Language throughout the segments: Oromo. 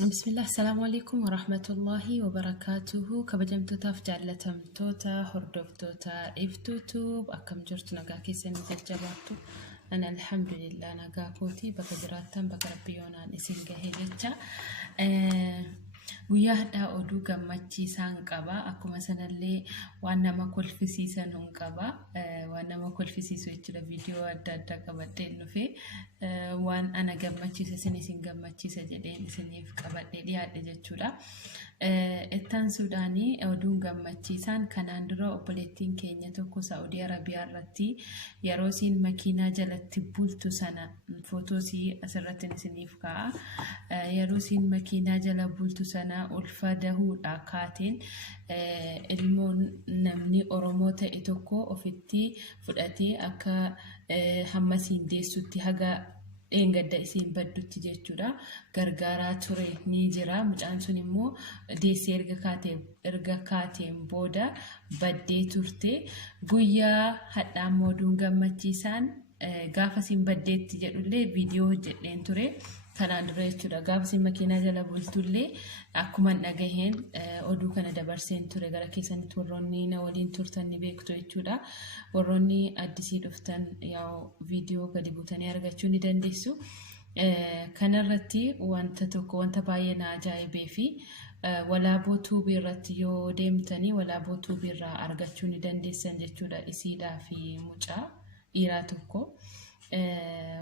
بسم الله السلام عليكم ورحمة الله وبركاته كبجمتوتا فجالتمتوتا هردفتوتا إفتوتوب أكم جرت نقاكي سنة الجباتو أنا الحمد لله نقاكوتي بكجراتم بكربيونا نسينجا هيجتا ويهدا أدو gammachiisaan qaba akkuma sanallee waan nama kolfisiisan hun qaba waan nama kolfisiisu jechuudha viidiyoo adda addaa qabadhee dhufe waan ana gammachiisa isin gammachiisa jedheen isiniif qabadhee dhiyaadhe jechuudha ettan suudaanii oduun gammachiisaan kanaan dura obboleettiin keenya tokko Saudi Arabiyaa irratti yeroo isiin makiinaa jalatti bultu sana footoosii asirratti isiniif kaa'a yeroo isiin makiinaa jala bultu sana ulfa dahuudha kaateen ilmoon namni Oromoo ta'e tokko ofitti fudhatee akka hamma siin deessutti haga engadda isiin baddutti jechuudha gargaaraa ture ni jira mucaan sun immoo deessee erga kaateen booda baddee turte guyyaa hadhaan mooduun gammachiisaan gaafa siin baddeetti jedhullee viidiyoo hojjedheen ture kanaan dura jechuudha gaafa siin makiinaa jala bultullee akkuma dhagaheen oduu kana dabarseen ture gara keessanitti warroonni na waliin turtan ni beektu jechuudha warroonni addisii dhuftan yaa viidiyoo gadi buutanii argachuu ni dandeessu kanarratti wanta baay'ee na ajaa'ibee fi walaaboo tuubii irratti yoo deemtanii walaaboo tuubii irraa argachuu ni dandeessan jechuudha isiidhaa fi mucaa dhiiraa tokko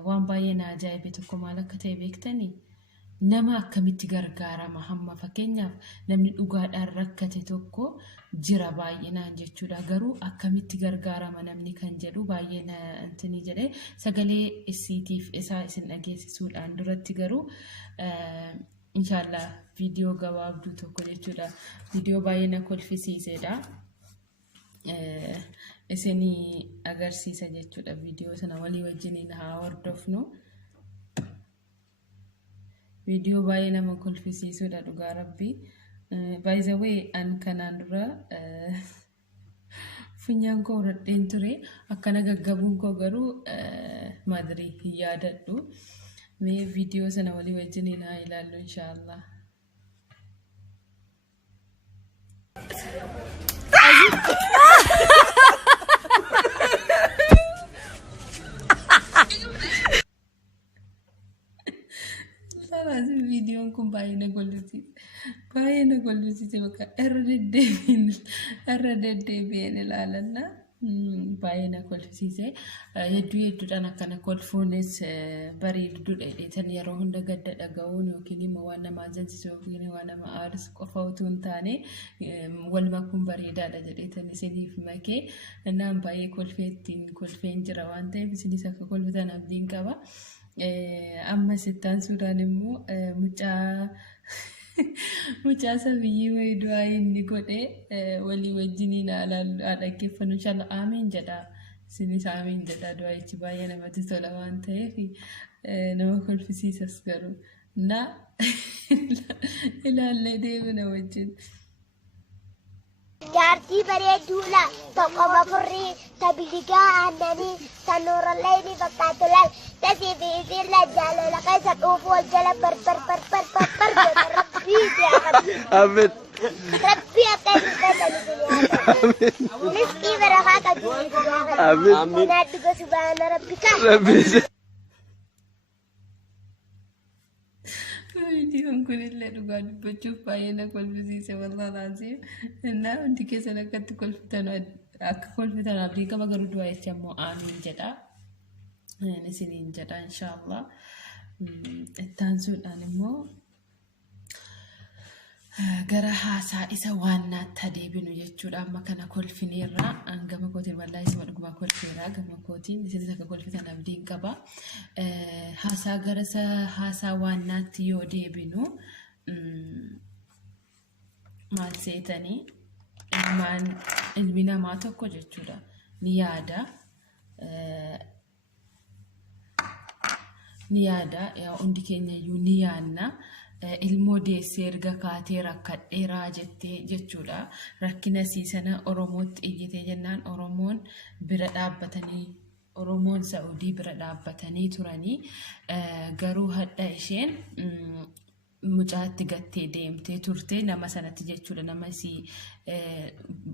waan baay'ee na ajaa'ibe tokko maal akka ta'e beektanii nama akkamitti gargaarama hamma fakkeenyaaf namni dhugaadhaan rakkate tokko jira baay'inaan jechuudha garuu akkamitti gargaarama namni kan jedhu baay'ee na antini jedhe sagalee isiitiif isaa isin dhageessisuudhaan duratti garuu inshallah viidiyoo gabaabduu tokko jechuudha viidiyoo baay'ee na kolfisiisedha isinii agarsiisa jechuudha viidiyoo sana walii wajjiniin haa hordofnu viidiyoo baay'ee nama kolfisiisudha dhugaa rabbii by the way an kanaan dura funyaan koo radheen ture akkana gaggabuun koo garuu madrii hin yaadadhu mee viidiyoo sana walii wajjiniin haa ilaallu inshallah videoon kun baay'ee na gollisiise bakka irra deddeebi'een ilaalanna baay'ee na kolfisiise hedduudhaan akkana kolfuunis bareeddudha dheetan yeroo hunda gadda dhaga'uun yookiin immoo waan nama ajaa'ibsiisu yookiin waan nama aarsu qofa utuu hin taane wal makuun bareedaadha jedheetan isiniif makee naan baay'ee kolfeen jira waan ta'eef isinis akka kolfitan abdiin qaba. amma sittaan suudaan immoo mucaa sabiyyii wayiduu inni godhe walii wajjiniin dhaggeeffannu inshallah amiin jedha isinis amiin jedha du'aayichi baay'ee namatti tola waan ta'eef nama kolfisiisas garuu na ilaallee deemina wajjin جارتي بريد دولا تقوم فري تبليغا عنني تنور الليل فقاتلا تسي في يصير لجال لقيس الأوف والجلب بر بر بر بر بر بر ربي يا ربي آمين ربي أكيد نسكي برخاك آمين ونادق سبحان ربك ربي videoon kun illee dhugaa dubbachuuf baay'ee na kolfisiise wallahi laazim innaa hundi keessan akkatti kolfitan abdii qaba garuu du'aayichi ammoo amiin jedha isiniin jedha inshallah ittaan suudhaan immoo gara haasaa isa waannaatti adeebinu jechuudha amma kana kolfineerraa gama kootiin wallaahi isuma dhuguma kolfeeraa gama kootiin isinis akka kolfitan abdiin qaba haasaa gara haasaa waannaatti yoo deebinu maal seetanii ilmi namaa tokko jechuudha ni yaada yaa hundi keenya iyyuu ni yaanna ilmoo deessee erga kaatee rakkadheeraa jettee jechuudha rakkina siisana Oromootti iyyitee jennaan Oromoon bira dhaabbatanii Oromoon Saudii bira dhaabbatanii turanii garuu hadha isheen mucaatti gattee deemtee turte nama sanatti jechuudha. Nama si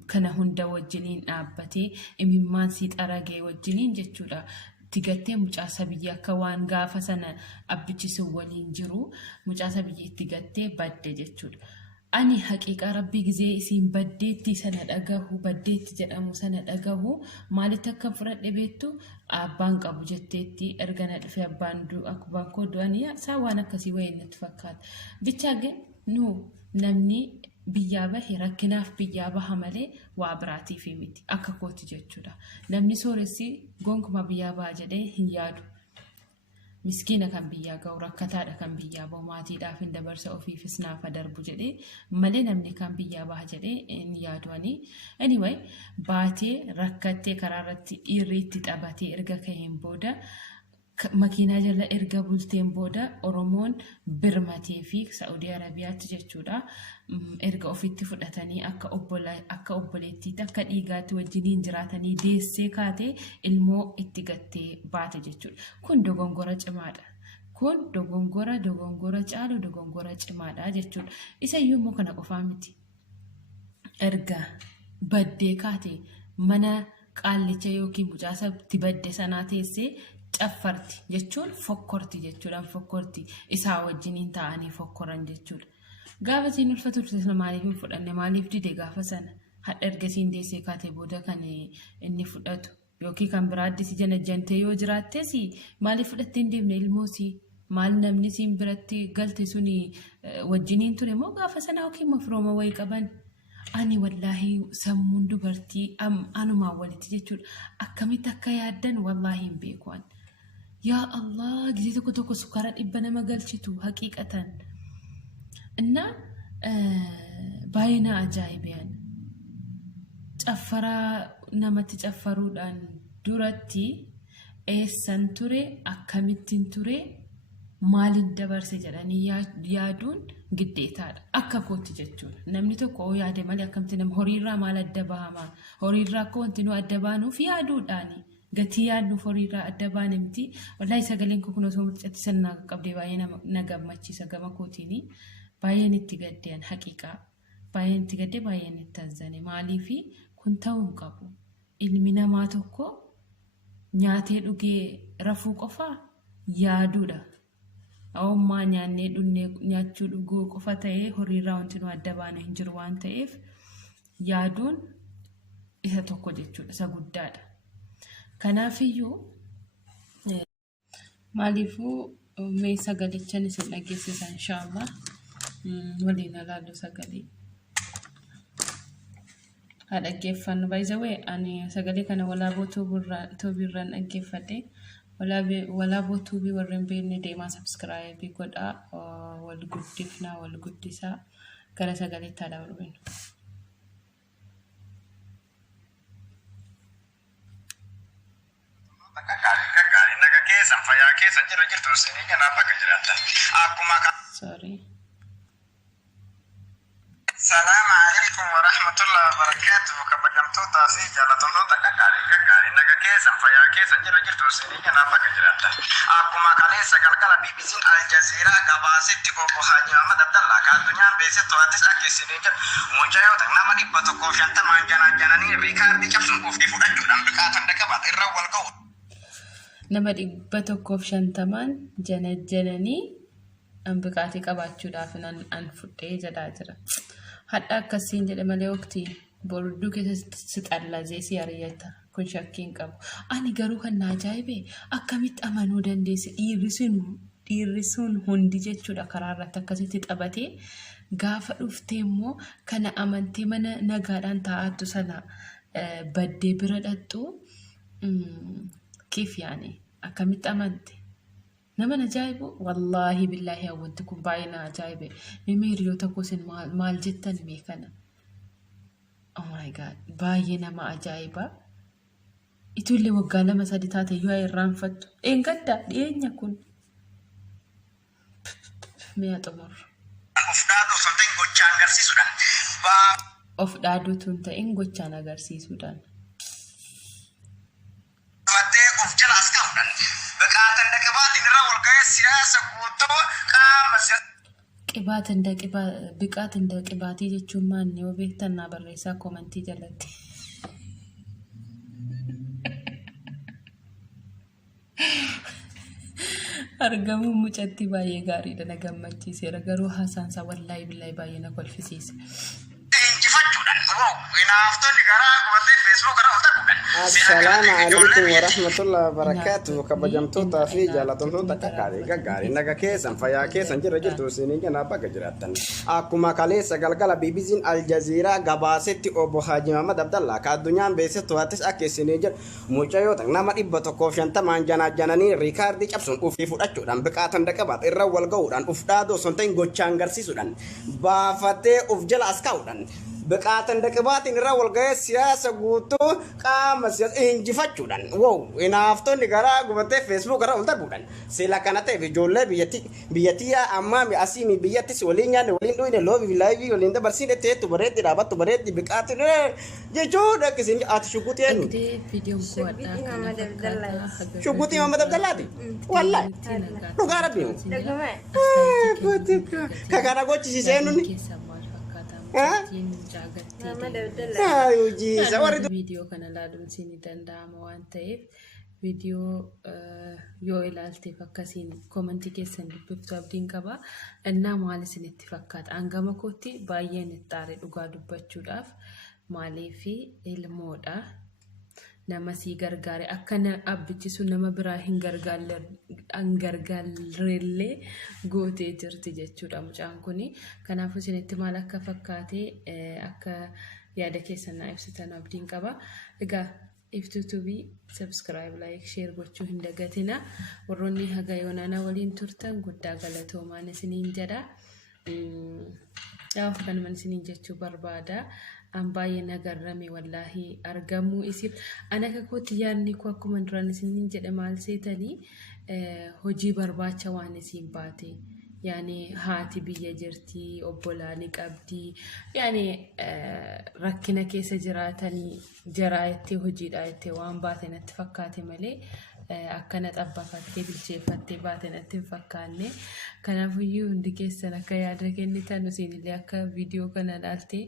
kana hunda wajjiniin dhaabbatee imimmaan si xaragee wajjiniin jechuudha. Tigattee mucaasa biyya akka waan gaafa sana abbichisu waliin jiru mucaasa biyya itti gattee badde jechuudha. Ani haqiiqa rabbii gizee isiin baddeetti sana dhagahu baddeetti jedhamu sana dhagahu maalitti akka fudhadhe beektu abbaan qabu jetteetti ergana dhufe abbaan koo du'anii isaa waan akkasii wayii natti fakkaata. Bichaage nu namni biyyaa bahe rakkinaaf biyyaa baha malee waa biraatiif miti akka kooti jechuudha. Namni sooressi gonkuma biyyaa baha jedhee hin yaadu. Miskiina kan biyyaa ga'u rakkataadha kan biyyaa bahu maatiidhaaf hin dabarsa ofiifis naafa darbu jedhee malee namni kan biyyaa baha jedhee hin yaaduani. Anyway baatee rakkattee karaa irratti dhiirri itti taphatee erga kaheen booda makiinaa jala erga bulteen booda Oromoon birmatee fi Saudi Arabiyaatti jechuudha. Erga ofitti fudhatanii akka obboleettiitti akka dhiigaatti wajjiniin jiraatanii deessee kaatee ilmoo itti gattee baate jechuudha. Kun dogongora cimaadha. Kun dogongora caalu dogongora cimaadha jechuudha. Isa iyyuu immoo kana qofaa miti. Erga baddee kaatee mana qaallicha yookiin mucaasa itti badde sanaa teessee caffarti jechuun fokkorti jechuudhaan fokkorti isaa wajjiniin ta'anii fokkoran jechuudha. Gaafa siin ulfatu turte maaliif hin fudhanne maaliif dide gaafa sana hadha erga siin deessee kaatee booda kan inni fudhatu yookiin kan biraa addisi janajjantee yoo jiraattees maaliif fudhattee hin deemne ilmoosii maal namni siin biratti galte suni wajjiniin ture moo gaafa sana yookiin mafrooma wayii qaban. Ani wallaahi sammuun dubartii anumaan walitti jechuudha. Akkamitti akka yaaddan wallaahi hin beeku. Yaa Allah gisee tokko sukkaara dhibba nama galchitu haqiiqatan. Innaa baay'ina ajaa'ibaan caffaraa namatti caffaruudhaan duratti eessan ture akkamittiin ture maaliin dabarse jedhanii yaaduun giddeetaadha. Akka kooti jechuudha. Namni tokko yaade malee akkamitti nama horiirraa maal adda bahama? Horiirraa akka wanti nu adda baanuuf yaaduudhaani. Gatii yaadnuuf horiirraa adda baanimti. Wallaahi sagaleen koo kun osoo mucatti sannaa qabdee baay'ee na gammachiisa gama kootiini. Baay'een itti gaddeen haqiiqaa. Baay'een itti gaddee baay'een itti azane. Maaliifi kun ta'uu hin qabu. Ilmi namaa tokko nyaatee dhugee rafuu qofaa yaaduudha. Awwammaa nyaannee dhunnee nyaachuu dhuguu qofa ta'ee horiirraa wanti nu adda baane hin jiru waan ta'eef yaaduun isa tokko jechuudha isa guddaadha. Kanaafiyyuu maaliifuu mee sagalichan isin dhageessisa inshaallah waliin ilaallu sagalee. Haa dhaggeeffannu by the way ani sagalee kana walaaboo tuubiirraan dhaggeeffadhe. Walaaboo tuubii warreen beekne deemaa subscribe godhaa wal guddifnaa wal guddisaa gara sagaleetti aadaa wal sorry. السلام عليكم ورحمة الله وبركاته. كبجمتو تاسي جالتونو تكاكاري كاكاري نغا كيسا فيا كيسا جرى جرتو سينيكا نابا كجراتا أكما كاليسا كالكالا BBC الجزيرة كباسي تيكو بخاني محمد عبد الله كالدنيا بيسي تواتيس أكي سينيكا مجايو تنما كيباتو كوفيانتا مان جاناني ريكاردي كبسن كوفي فوقجو نمبكاتن دكبات إرى والقول nama 150 janajjananii ambikaatii qabaachuudhaaf an fudhee jedhaa jira. Hadha akkasiin jedhe malee waqtii borduu keessatti si xallazee si ari'ata kun shakkiin qabu. Ani garuu kan na ajaa'ibe akkamitti amanuu dandeesse dhiirri sun hundi jechuudha karaa irratti akkasitti taphatee gaafa dhuftee immoo kana amantee mana nagaadhaan taa'attu sana baddee bira dhattu kiif yaane akkamitti amante. Nama ajaa'ibu wallaahi billaahi hawwanti kun baay'ee na ajaa'ibe. Mimi hiriyoota kosin maal jettan beekana. Oh my god baay'ee nama ajaa'iba. Itullee waggaa 2-3 taate yoo irraanfattu. Eengadda dhiyeenya kun. Mi'a xumur. Of dhaaduutuun ta'in gochaan agarsiisuudhaan. Qibaat inda biqaat inda qibaatii jechuun maal yoo beektan naa barreessaa koomentii jalatti. Argamuun mucatti baay'ee gaariidha na gammachiiseera garuu haasaansaa wallaahi billaahi baay'ee na kolfisiise. Assalamu alaikum warahmatullahi wabarakatuh. Kabajamtoota fi jaalatamtoota gaggaari naga keessan fayyaa keessan jirtu isiniin jana bakka jiraattan. Akkuma kaleessa galgala BBC'n Al Jazeera gabaasetti obbo Haji Muhammad Abdallah ka addunyaan beeksistu hattis akka isiniin jedhu mucayyoo nama 150 jananii riikaardii cabsuun ufii fudhachuudhaan biqaatan dhaqabaat irra wal ga'uudhaan uf dhaadoo osoo hin ta'in gochaan agarsiisuudhaan baafatee uf jala as kaa'uudhaan biqaatan dhaqabaatiin irra wal ga'ee siyaasa guutuu qaama siyaasa injifachuudhaan wow inaaftonni garaa gubatee Facebook irra ol darbuudhaan sila kana ta'eef ijoollee biyyattii ammaa asii biyyattis waliin nyaanne waliin dhuyne loobii laayivii waliin dabarsiine teettu bareeddi dhaabattu bareeddi biqaatiin jechuudha akkasiin ati shukutii eenyu shukutii Muhammad Abdallaati wallaahi dhugaa rabbiin kakana gochisiisee nuni Video kana laaluun isin danda'ama waan ta'eef video yoo ilaalteef akkasiin koomentii keessan dubbiftu abdiin qaba. Innaa maal isinitti fakkaata? Hangama kootti baay'een itti aare dhugaa dubbachuudhaaf maaliif ilmoodha. Nama si gargaare akka abbichisu nama biraa hin gargaarrellee gootee jirti jechuudha mucaan kuni. Kanaafuu isinitti maal akka fakkaate akka yaada keessan naa ibsitan abdiin qaba. Egaa iftuu tuubii subscribe like share gochuu hin dagatina. Warroonni haga yoonaana waliin turtan guddaa galatoomaan isiniin jedha. Yaaf kan man isiniin jechuu barbaada. Ambaye nagarrame wallahi argamu isif ana kakooti yaanni ko akkuma duraan isiniin jedhe maal seetanii hojii barbaacha waan isin baate yaani haati biyya jirti obbolaani qabdi yaani rakkina keessa jiraatanii jiraayetti hojiidha itti waan baate natti fakkaate malee akkana xabbafattee bilcheeffattee baate natti fakkaanne kanaafiyyuu hundi keessan akka yaada kennitan isinillee akka viidiyoo kana ilaalte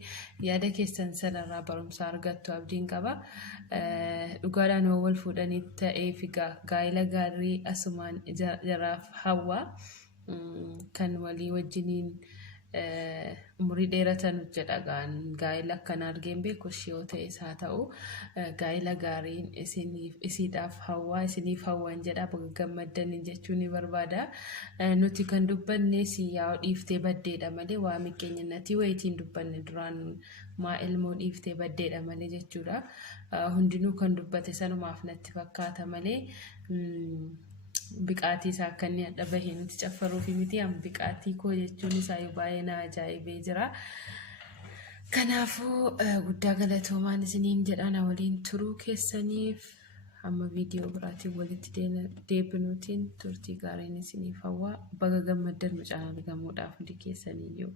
yaada keessan sanarraa barumsa argattu abdiin qaba. Dhugaadhaan wal fuudhanii ta'eef gaa'ila gaarii asumaan jaraaf hawwa kan walii wajjiniin umurii dheeratan jedhagaan gaa'ila akkanaa argeen beeku yoo ta'es haa ta'u gaa'ila gaariin isiidhaaf hawwaa isiniif hawwan jedha baga gammaddan jechuun ni barbaada. Nuti kan dubbanne siyaa dhiiftee baddeedha malee waa miqqeenyannati wayitiin dubbanne duraan maa ilmoo dhiiftee baddeedha malee jechuudha. Hundinuu kan dubbate sanumaaf natti fakkaata malee biqaatii isaa akka inni adda bahee nuti caffaruufi miti amma biqaatii koo jechuun isaa baay'ee na ajaa'ibee jira. Kanaafuu guddaa galatoomaan isiniin jedhana waliin turuu keessaniif amma viidiyoo biraatiin walitti deebinuutiin turtii gaariin isiniif hawwaa baga gammaddan mucaan argamuudhaaf hundi keessaniyyuu.